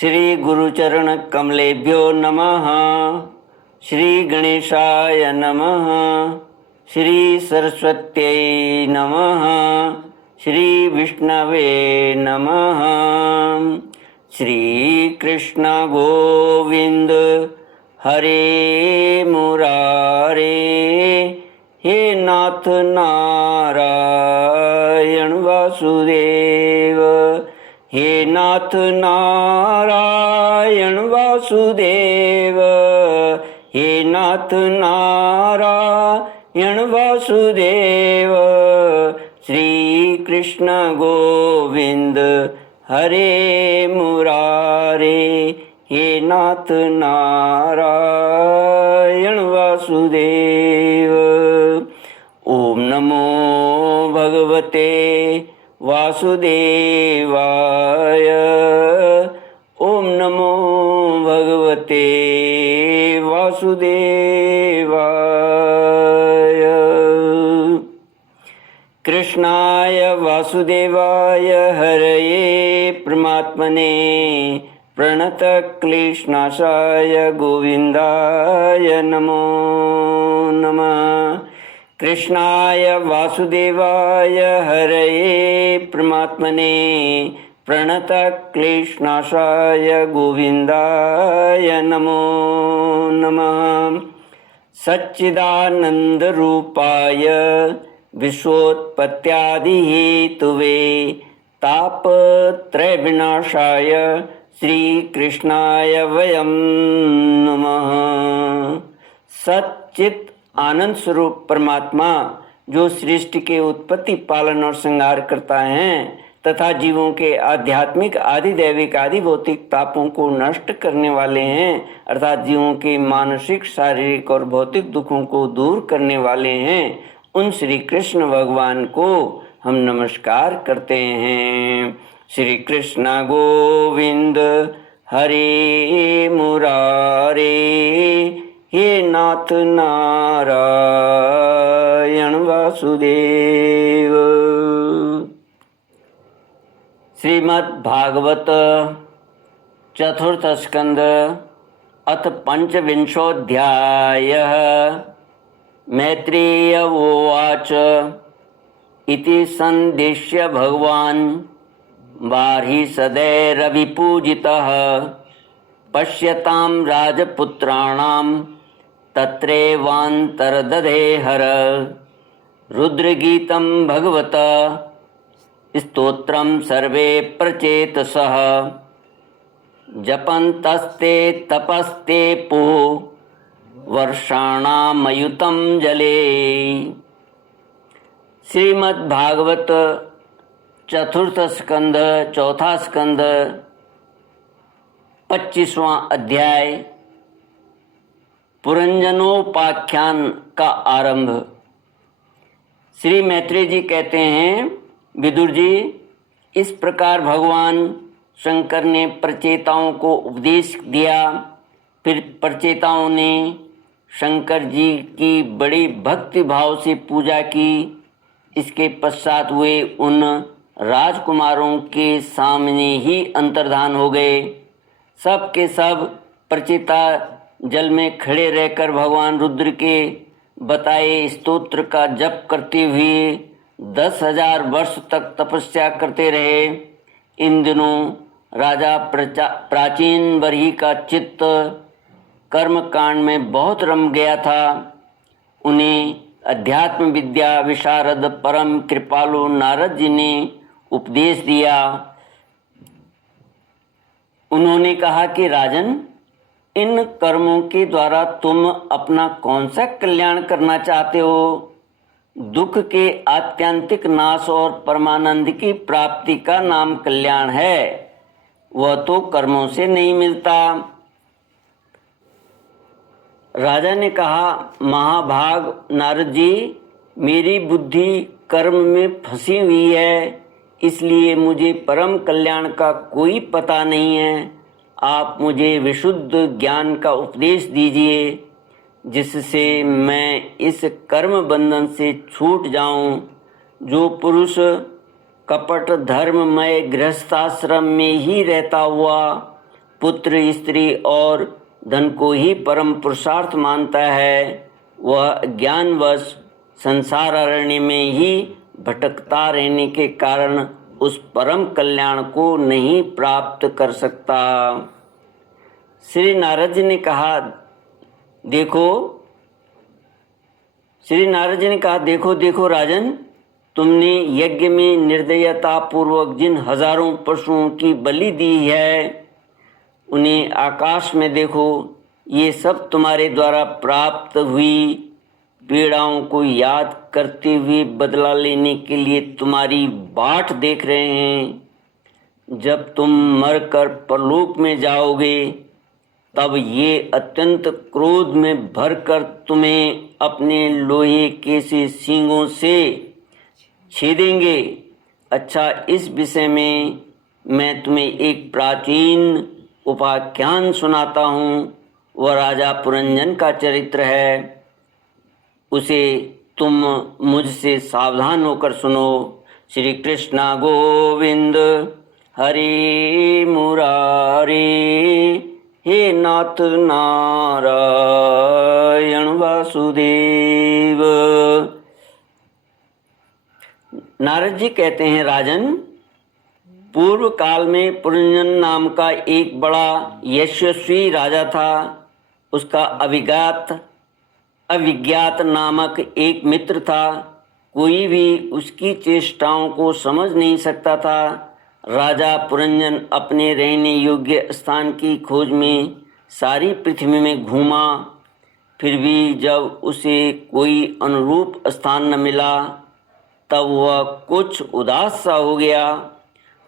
श्री गुरुचरण कमलेभ्यो नमः। श्री गणेशाय नमः। श्री सरस्वत्यै नमः। श्री विष्णवे नमः। श्री कृष्ण गोविंद हरे मुरारे, हे नाथ नारायण वासुदेव, हे नाथ नारायण वासुदेव, हे नाथ नारायण वासुदेव। श्री कृष्ण गोविंद हरे मुरारे, हे नाथ नारायण वासुदेव। ओम नमो भगवते वासुदेवाय। ओम नमो भगवते वासुदेवाय। कृष्णाय वासुदेवाय हरये परमात्मने प्रणतक्लेशनाशाय गोविन्दाय नमो नमः। कृष्णाय वासुदेवाय हरये परमात्मने प्रणतक्लेशनाशाय गोविन्दाय नमो नमः। सच्चिदानन्दरूपाय विश्वोत्पत्त्यादिहेतुवे तापत्रयविनाशाय श्रीकृष्णाय वयं नमः। सच्चित् आनंद स्वरूप परमात्मा जो सृष्टि के उत्पत्ति, पालन और संहार करता है तथा जीवों के आध्यात्मिक, आदि दैविक, आदि भौतिक तापों को नष्ट करने वाले हैं, अर्थात जीवों के मानसिक, शारीरिक और भौतिक दुखों को दूर करने वाले हैं, उन श्री कृष्ण भगवान को हम नमस्कार करते हैं। श्री कृष्ण गोविंद हरे मुरारे, हे नाथ नारायण वासुदेव। श्रीमद् भागवत चतुर्थ स्कंद अथ पंचविंशोऽध्यायः। मैत्रेय उवाच इति संदिश्य भगवान् बार्हिसदैरभिपूजितः पश्यतां राजपुत्राणां तत्रैवान्तर्दधे हर। रुद्रगीतं भगवता स्तोत्रं सर्वे प्रचेतसः जपन्तस्ते तपस्ते पो वर्षाणामयुतं जले। श्रीमद् भागवत चतुर्थ स्कंद, चौथा स्कंद, 25वां अध्याय, पुरंजनोपाख्यान का आरंभ। श्री मैत्रेय जी कहते हैं, विदुर जी, इस प्रकार भगवान शंकर ने प्रचेताओं को उपदेश दिया। फिर प्रचेताओं ने शंकर जी की बड़ी भक्ति भाव से पूजा की। इसके पश्चात वे उन राजकुमारों के सामने ही अंतर्धान हो गए। सब के सब प्रचेता जल में खड़े रहकर भगवान रुद्र के बताए स्तोत्र का जप करते हुए 10,000 वर्ष तक तपस्या करते रहे। इन दिनों राजा प्राचीन बरही का चित्त कर्म कांड में बहुत रम गया था। उन्हें अध्यात्म विद्या विशारद परम कृपालु नारद जी ने उपदेश दिया। उन्होंने कहा कि राजन, इन कर्मों के द्वारा तुम अपना कौन सा कल्याण करना चाहते हो? दुख के आत्यंतिक नाश और परमानंद की प्राप्ति का नाम कल्याण है, वह तो कर्मों से नहीं मिलता। राजा ने कहा, महाभाग नारद जी, मेरी बुद्धि कर्म में फंसी हुई है, इसलिए मुझे परम कल्याण का कोई पता नहीं है। आप मुझे विशुद्ध ज्ञान का उपदेश दीजिए, जिससे मैं इस कर्म बंधन से छूट जाऊं। जो पुरुष कपट धर्ममय गृहस्थाश्रम में ही रहता हुआ पुत्र, स्त्री और धन को ही परम पुरुषार्थ मानता है, वह ज्ञानवश संसार अरण्य में ही भटकता रहने के कारण उस परम कल्याण को नहीं प्राप्त कर सकता। श्री नारद जी ने कहा, देखो देखो राजन, तुमने यज्ञ में निर्दयता पूर्वक जिन हजारों पशुओं की बलि दी है, उन्हें आकाश में देखो। ये सब तुम्हारे द्वारा प्राप्त हुई पीड़ाओं को याद करते हुए बदला लेने के लिए तुम्हारी बाट देख रहे हैं। जब तुम मरकर परलोक में जाओगे, तब ये अत्यंत क्रोध में भरकर तुम्हें अपने लोहे के से सींगों से छेदेंगे। अच्छा, इस विषय में मैं तुम्हें एक प्राचीन उपाख्यान सुनाता हूँ। वह राजा पुरंजन का चरित्र है, उसे तुम मुझसे सावधान होकर सुनो। श्री कृष्ण गोविंद हरे मुरारे, हे नाथ नारायण वासुदेव। नारद जी कहते हैं, राजन, पूर्व काल में पुरंजन नाम का एक बड़ा यशस्वी राजा था। उसका अविज्ञात नामक एक मित्र था। कोई भी उसकी चेष्टाओं को समझ नहीं सकता था। राजा पुरंजन अपने रहने योग्य स्थान की खोज में सारी पृथ्वी में घूमा, फिर भी जब उसे कोई अनुरूप स्थान न मिला, तब वह कुछ उदास सा हो गया।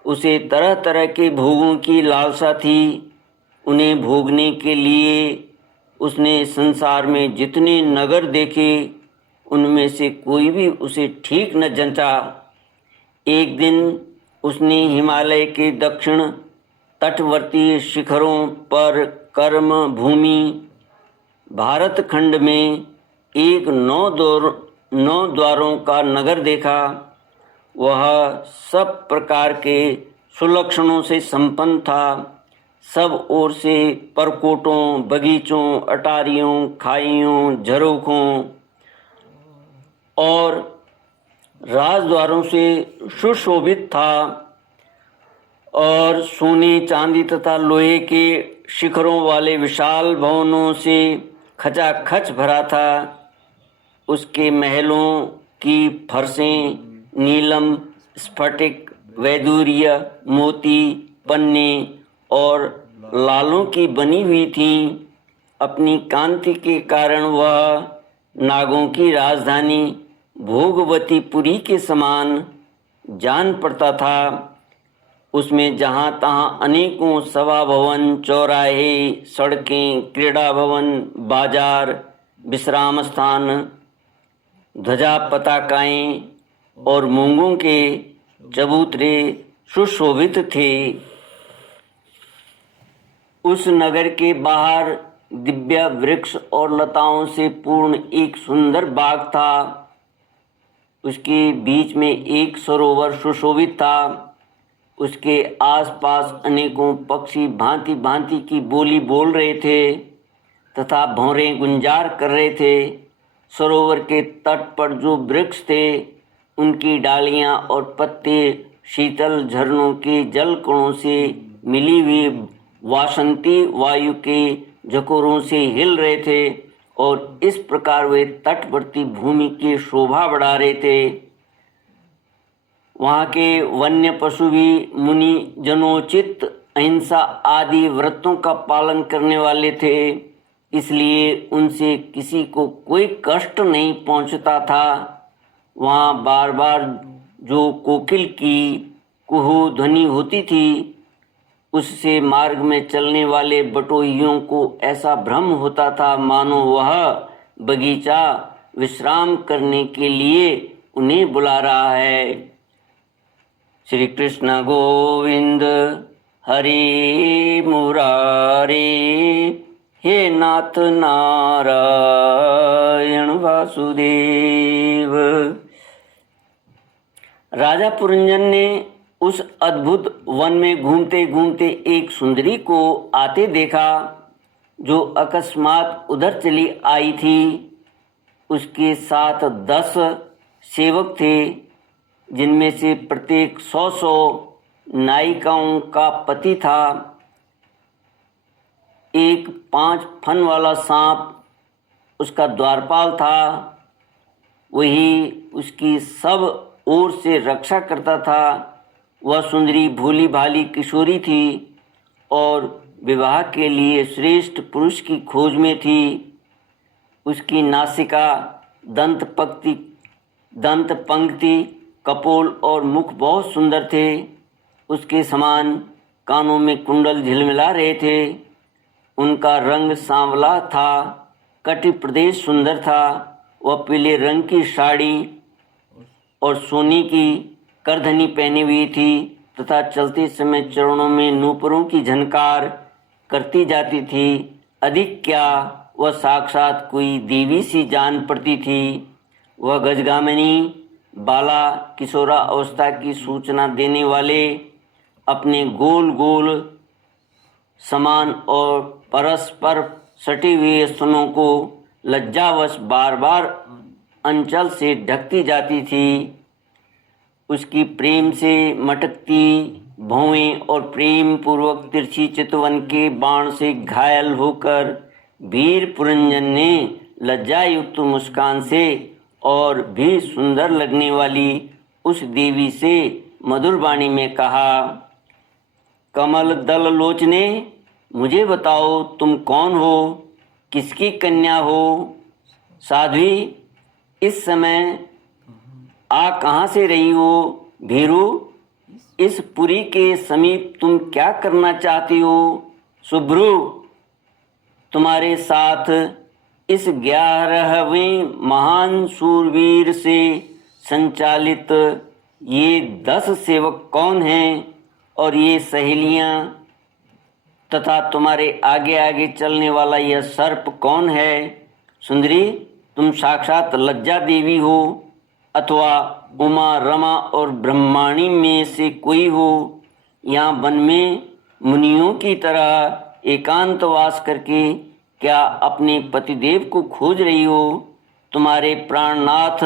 उसे तरह तरह के भोगों की लालसा थी। उन्हें भोगने के लिए उसने संसार में जितने नगर देखे, उनमें से कोई भी उसे ठीक न जंचा। एक दिन उसने हिमालय के दक्षिण तटवर्ती शिखरों पर कर्म भूमि भारत खंड में एक 9 द्वारों का नगर देखा। वह सब प्रकार के सुलक्षणों से संपन्न था। सब ओर से परकोटों, बगीचों, अटारियों, खाइयों, झरोखों और राजद्वारों से सुशोभित था और सोने, चांदी तथा लोहे के शिखरों वाले विशाल भवनों से खचाखच भरा था। उसके महलों की फर्शें नीलम, स्फटिक, वैदूर्य, मोती, पन्ने और लालों की बनी हुई थीं। अपनी कांति के कारण वह नागों की राजधानी भोगवतीपुरी के समान जान पड़ता था। उसमें जहाँ तहाँ अनेकों सभा भवन, चौराहे, सड़कें, क्रीड़ा भवन, बाजार, विश्राम स्थान, ध्वजा पताकाएं और मूंगों के चबूतरे सुशोभित थे। उस नगर के बाहर दिव्य वृक्ष और लताओं से पूर्ण एक सुंदर बाग था। उसके बीच में एक सरोवर सुशोभित था। उसके आसपास अनेकों पक्षी भांति भांति की बोली बोल रहे थे तथा भौरें गुंजार कर रहे थे। सरोवर के तट पर जो वृक्ष थे, उनकी डालियां और पत्ते शीतल झरनों के जल कणों से मिली हुई वासंती वायु के झकोरों से हिल रहे थे और इस प्रकार वे तटवर्ती भूमि की शोभा बढ़ा रहे थे। वहाँ के वन्य पशु भी मुनि जनोचित अहिंसा आदि व्रतों का पालन करने वाले थे, इसलिए उनसे किसी को कोई कष्ट नहीं पहुँचता था। वहाँ बार बार जो कोकिल की कुहू ध्वनि होती थी, उससे मार्ग में चलने वाले बटोहियों को ऐसा भ्रम होता था मानो वह बगीचा विश्राम करने के लिए उन्हें बुला रहा है। श्री कृष्ण गोविंद हरि मुरारी, हे नाथ नारायण वासुदेव। राजा पुरंजन ने उस अद्भुत वन में घूमते घूमते एक सुंदरी को आते देखा जो अकस्मात उधर चली आई थी। उसके साथ 10 सेवक थे, जिनमें से प्रत्येक 100 नायिकाओं का पति था। एक 5 फन वाला सांप उसका द्वारपाल था, वही उसकी सब ओर से रक्षा करता था। वह सुंदरी भोली भाली किशोरी थी और विवाह के लिए श्रेष्ठ पुरुष की खोज में थी। उसकी नासिका, दंत पंक्ति, कपोल और मुख बहुत सुंदर थे। उसके समान कानों में कुंडल झिलमिला रहे थे। उनका रंग सांवला था, कटि प्रदेश सुंदर था। वह पीले रंग की साड़ी और सोने की करधनी पहनी हुई थी तथा चलते समय चरणों में नूपुरों की झनकार करती जाती थी। अधिक क्या, वह साक्षात कोई देवी सी जान पड़ती थी। वह गजगामिनी, बाला, किशोरा अवस्था की सूचना देने वाले अपने गोल गोल समान और परस्पर सटे हुए स्तनों को लज्जावश बार बार अंचल से ढकती जाती थी। उसकी प्रेम से मटकती भौएं और प्रेम पूर्वक तिरछी चितवन के बाण से घायल होकर वीर पुरंजन ने लज्जायुक्त मुस्कान से और भी सुंदर लगने वाली उस देवी से मधुर वाणी में कहा, कमल दल लोचने, मुझे बताओ तुम कौन हो, किसकी कन्या हो। साध्वी, इस समय आ कहाँ से रही हो। भीरू, इस पुरी के समीप तुम क्या करना चाहती हो। शुभ्रू, तुम्हारे साथ इस 11वें महान शूरवीर से संचालित ये 10 सेवक कौन हैं और ये सहेलियां तथा तुम्हारे आगे आगे चलने वाला यह सर्प कौन है। सुंदरी, तुम साक्षात लज्जा देवी हो अथवा उमा, रमा और ब्रह्माणी में से कोई हो। यहाँ वन में मुनियों की तरह एकांतवास करके क्या अपने पतिदेव को खोज रही हो। तुम्हारे प्राणनाथ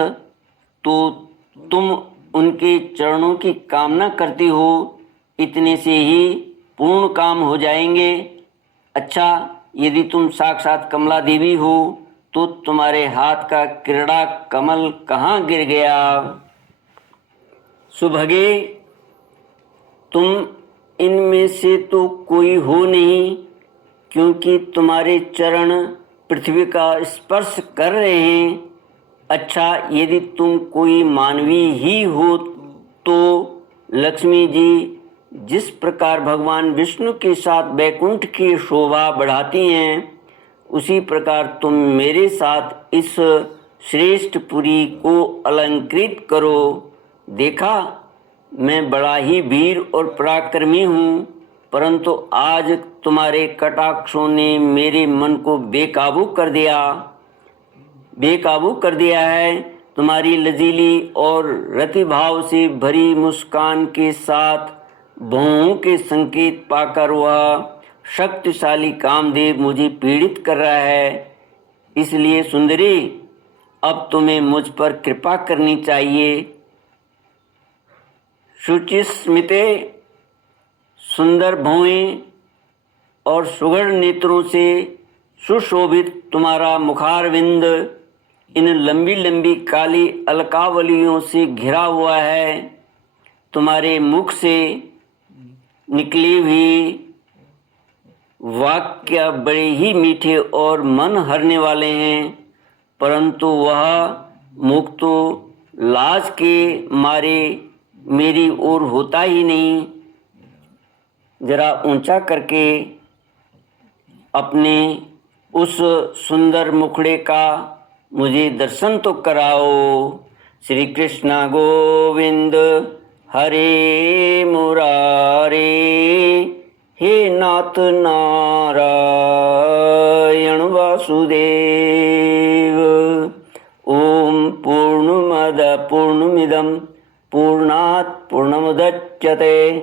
तो तुम उनके चरणों की कामना करती हो, इतने से ही पूर्ण काम हो जाएंगे। अच्छा, यदि तुम साक्षात कमला देवी हो तो तुम्हारे हाथ का क्रीड़ा कमल कहाँ गिर गया। सुभगे, तुम इनमें से तो कोई हो नहीं, क्योंकि तुम्हारे चरण पृथ्वी का स्पर्श कर रहे हैं। अच्छा, यदि तुम कोई मानवी ही हो तो लक्ष्मी जी जिस प्रकार भगवान विष्णु के साथ वैकुंठ की शोभा बढ़ाती हैं, उसी प्रकार तुम मेरे साथ इस श्रेष्ठ पुरी को अलंकृत करो। देखा, मैं बड़ा ही वीर और पराक्रमी हूँ, परंतु आज तुम्हारे कटाक्षों ने मेरे मन को बेकाबू कर दिया है। तुम्हारी लजीली और रतिभाव से भरी मुस्कान के साथ भौहों के संकेत पाकर वह शक्तिशाली कामदेव मुझे पीड़ित कर रहा है। इसलिए सुंदरी, अब तुम्हें मुझ पर कृपा करनी चाहिए। शुचिस्मिते, सुंदर भौएं और सुगढ़ नेत्रों से सुशोभित तुम्हारा मुखारविंद इन लंबी लंबी काली अलकावलियों से घिरा हुआ है। तुम्हारे मुख से निकली हुई वाक्य बड़े ही मीठे और मन हरने वाले हैं, परंतु वह मुख तो लाज के मारे मेरी ओर होता ही नहीं। जरा ऊंचा करके अपने उस सुंदर मुखड़े का मुझे दर्शन तो कराओ। श्री कृष्ण गोविंद हरे मुरारे, हे नाथ नारायण वासुदेव। ओम पूर्णमद पूर्णमिदं पूर्णात् पूर्णमुदच्यते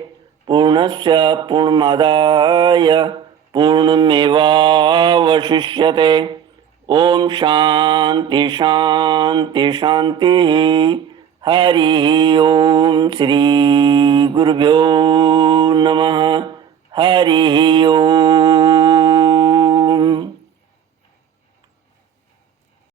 पूर्णस्य पूर्णमादाय पूर्णमेवावशिष्यते। ओम शांति शांति शांति। हरि ओम। श्री गुरुभ्यो नमः। हरि ओम।